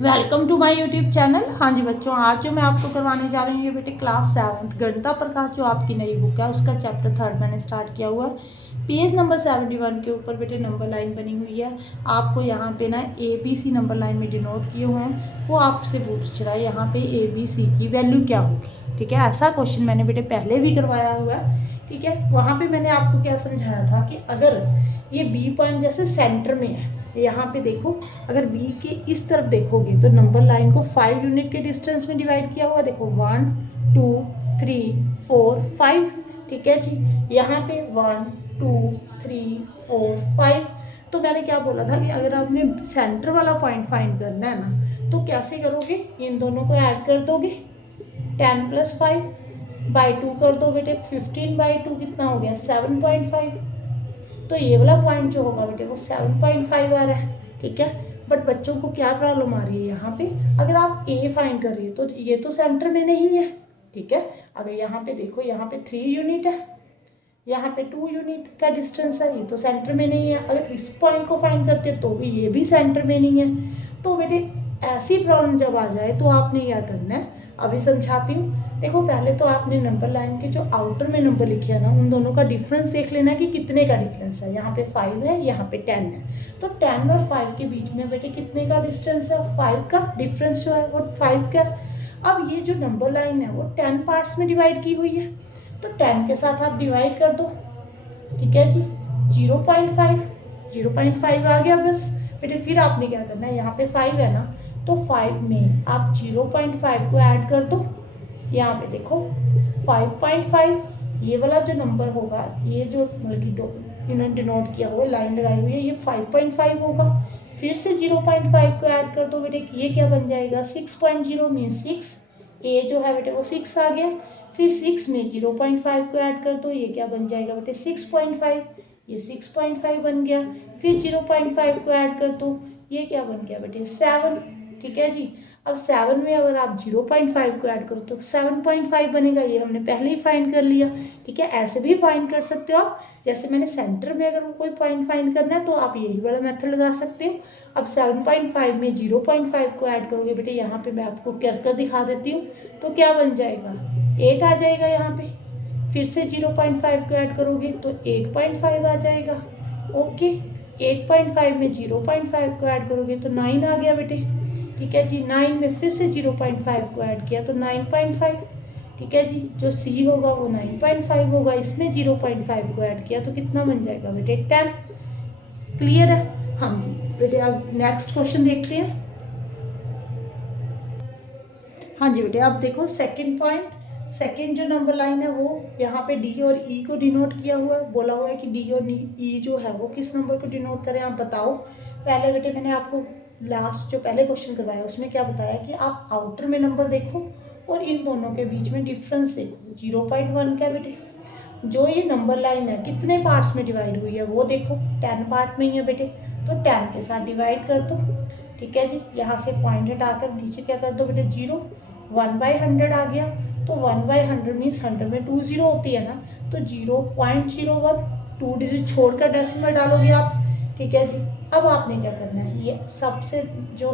Welcome to my YouTube channel. हाँ जी बच्चों, आज जो मैं आपको करवाने जा रही हूँ ये बेटे क्लास 7 गणिता प्रकाश जो आपकी नई बुक है उसका चैप्टर 3 मैंने स्टार्ट किया हुआ है। पेज नंबर 71 के ऊपर बेटे नंबर लाइन बनी हुई है। आपको यहाँ पे ना ABC नंबर लाइन में डिनोट किए हुए हैं। वो आपसे पूछ रहा है यहाँ पे ABC की वैल्यू क्या होगी। ठीक है, ऐसा क्वेश्चन मैंने बेटे पहले भी करवाया हुआ है। ठीक है, वहाँ पर मैंने आपको क्या समझाया था कि अगर ये B पॉइंट जैसे सेंटर में है, यहाँ पे देखो, अगर बी के इस तरफ देखोगे तो नंबर लाइन को 5 यूनिट के डिस्टेंस में डिवाइड किया हुआ। देखो 1 2 3 4 5। ठीक है जी, यहाँ पे 1 2 3 4 5। तो मैंने क्या बोला था कि अगर आपने सेंटर वाला पॉइंट फाइंड करना है ना तो कैसे करोगे, इन दोनों को ऐड कर दोगे। 10 + 5 बाई 2 कर दो बेटे। 15 बाई 2 कितना हो गया, 7.5। तो ये वाला पॉइंट जो होगा बेटे वो 7.5 आ रहा है। ठीक है, बट बच्चों को क्या प्रॉब्लम आ रही है यहाँ पे, अगर आप ए फाइंड कर रही हो तो ये तो सेंटर में नहीं है। ठीक है, अगर यहाँ पे देखो, यहाँ पे 3 यूनिट है, यहाँ पे 2 यूनिट का डिस्टेंस है, ये तो सेंटर में नहीं है। अगर इस पॉइंट को फाइंड करते तो भी ये भी सेंटर में नहीं है। तो बेटे ऐसी प्रॉब्लम जब आ जाए तो आपने क्या करना है, अभी समझाती हूँ। देखो पहले तो आपने नंबर लाइन के जो आउटर में नंबर लिखे हैं ना उन दोनों का डिफरेंस देख लेना कि कितने का डिफरेंस है। यहाँ पे 5 है, यहाँ पे 10 है। तो 10 और 5 के बीच में बेटे कितने का डिस्टेंस है, 5 का डिफरेंस जो है वो 5 का। अब ये जो नंबर लाइन है वो 10 पार्ट्स में डिवाइड की हुई है, तो 10 के साथ आप डिवाइड कर दो। ठीक है जी, 0.5 आ गया बस बेटे। फिर आपने क्या करना है, यहाँ पे 5 है ना, तो 5 में आप 0.5 को ऐड कर दो। यहाँ पे देखो 5.5, ये वाला जो नंबर होगा, ये जो मतलब कि इन्होंने डिनोट किया हुआ लाइन लगाई हुई है, ये 5.5 होगा। फिर से 0.5 को ऐड कर दो बेटे, ये क्या बन जाएगा, 6.0 मीन्स 6। ए जो है बेटे वो 6 आ गया। फिर 6 में 0.5 को ऐड कर दो, ये क्या बन जाएगा बेटे 6.5, ये 6.5 बन गया। फिर 0.5 को ऐड कर दो, ये क्या बन गया बेटे 7। ठीक है जी, अब 7 में अगर आप 0.5 को ऐड करो तो 7.5 बनेगा, ये हमने पहले ही फाइंड कर लिया। ठीक है, ऐसे भी फाइंड कर सकते हो आप। जैसे मैंने सेंटर में अगर कोई पॉइंट फाइंड करना है तो आप यही वाला मेथड लगा सकते हो। अब 7.5 में 0.5 को ऐड करोगे बेटे, यहाँ पे मैं आपको कर दिखा देती हूँ, तो क्या बन जाएगा 8 आ जाएगा यहाँ पे। फिर से 0.5 को ऐड करोगे तो 8.5 आ जाएगा। ओके, 8.5 में 0.5 को ऐड करोगे तो 9 आ गया बेटे। ठीक है जी, 9 में फिर से 0.5 को ऐड किया तो 9.5। ठीक है जी, जो सी होगा वो 9.5 होगा, इसमें 0.5 को ऐड किया तो कितना बन जाएगा बेटे 10। क्लियर है। हाँ जी बेटे, अब नेक्स्ट क्वेश्चन देखते हैं। हाँ जी बेटे, अब देखो सेकंड पॉइंट, सेकंड जो नंबर लाइन है वो यहाँ पे डी और ई को डिनोट किया हुआ है। बोला हुआ है कि डी और ई जो है वो किस नंबर को डिनोट करें, आप बताओ। पहले बेटे मैंने आपको लास्ट जो पहले क्वेश्चन करवाया उसमें क्या बताया कि आप आउटर में नंबर देखो और इन दोनों के बीच में डिफरेंस देखो। 0.1 का बेटे, जो ये नंबर लाइन है कितने पार्ट्स में डिवाइड हुई है वो देखो, 10 पार्ट में ही है बेटे, तो 10 के साथ डिवाइड कर दो। ठीक है जी, यहाँ से पॉइंट हटाकर नीचे क्या कर दो बेटे 0। 1/100 आ गया, तो 1/100 मीन्स 100 में 2 0 होती है ना, तो 0.01, 2 डिजिट छोड़कर डेसिमल डालोगे आप। ठीक है जी, अब आपने क्या करना है, ये सबसे जो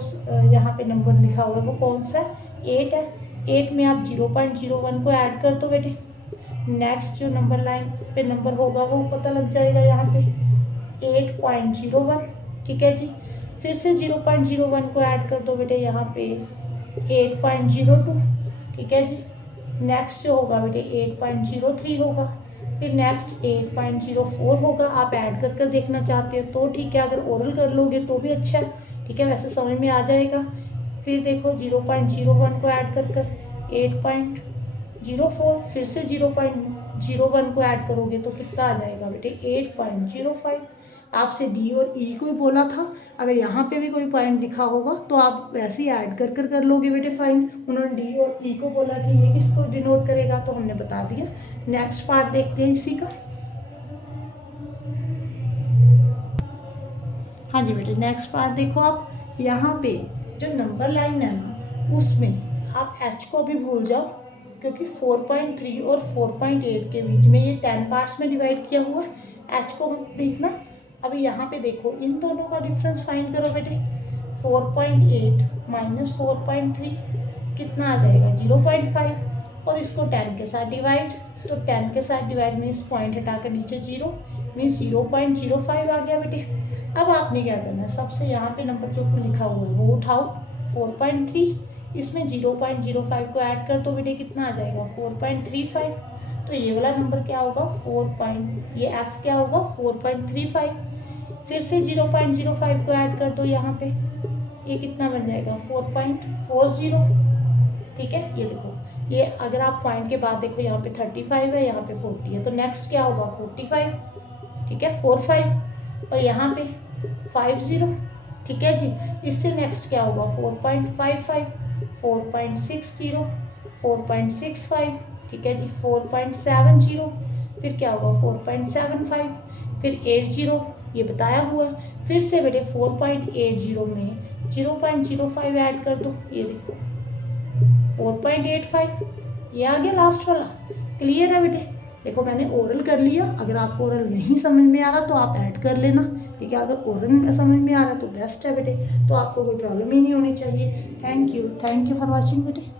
यहाँ पे नंबर लिखा हुआ है वो कौन सा है, 8 है। 8 में आप 0.01 को ऐड कर दो बेटे। नेक्स्ट जो नंबर लाइन पे नंबर होगा वो पता लग जाएगा यहाँ पे 8.01। ठीक है जी, फिर से 0.01 को ऐड कर दो बेटे यहाँ पे 8.02। ठीक है जी, नेक्स्ट जो होगा बेटे 8.03 होगा। फिर नेक्स्ट 8.04 होगा। आप ऐड कर कर देखना चाहते हो तो ठीक है, अगर ओरल कर लोगे तो भी अच्छा है। ठीक है, वैसे समझ में आ जाएगा। फिर देखो 0.01 को ऐड कर कर 8.04, फिर से 0.01 को ऐड करोगे तो कितना आ जाएगा बेटे 8.05। आपसे डी और ई को ही बोला था, अगर यहाँ पे भी कोई पॉइंट लिखा होगा तो आप वैसे ही ऐड कर लोगे बेटे फाइंड। उन्होंने डी और ई को बोला कि ये किसको डिनोट करेगा तो हमने बता दिया। नेक्स्ट पार्ट देखते हैं इसी का। हाँ जी बेटे, नेक्स्ट पार्ट देखो आप, यहाँ पे जो नंबर लाइन है ना उसमें आप एच को भी भूल जाओ, क्योंकि 4.3 और 4.8 के बीच में ये 10 पार्ट्स में डिवाइड किया हुआ है। एच को मत देखना। अभी यहाँ पे देखो, इन दोनों का डिफरेंस फाइंड करो बेटे। 4.8 माइनस 4.3 कितना आ जाएगा 0.5, और इसको 10 के साथ डिवाइड, तो 10 के साथ डिवाइड मीन्स पॉइंट हटाकर नीचे 0 मीन्स 0.05 आ गया बेटे। अब आपने क्या करना है, सबसे यहाँ पे नंबर जो लिखा हुआ है वो उठाओ 4.3, इसमें 0.05 को ऐड कर दो बेटे, कितना आ जाएगा 4.35। तो ये वाला नंबर क्या होगा ये एफ क्या होगा 4.35। फिर से 0.05 को ऐड कर दो यहाँ पे, ये कितना बन जाएगा 4.40। ठीक है, ये देखो, ये अगर आप पॉइंट के बाद देखो यहाँ पे 35 है, यहाँ पे 40 है, तो नेक्स्ट क्या होगा 45। ठीक है 45, और यहाँ पे 50। ठीक है जी, इससे नेक्स्ट क्या होगा 4.55, 4.60, 4.65। ठीक है जी 4.70, फिर क्या होगा 4.75, फिर 80, ये बताया हुआ। फिर से बेटे 4.80 में 0.05 ऐड कर दो, ये देखो 4.85, ये आ गया लास्ट वाला। क्लियर है बेटे? देखो मैंने ओरल कर लिया, अगर आपको ओरल नहीं समझ में आ रहा तो आप ऐड कर लेना। ठीक है, अगर ओरल समझ में आ रहा तो बेस्ट है बेटे, तो आपको कोई प्रॉब्लम ही नहीं होनी चाहिए। थैंक यू फॉर वॉचिंग बेटे।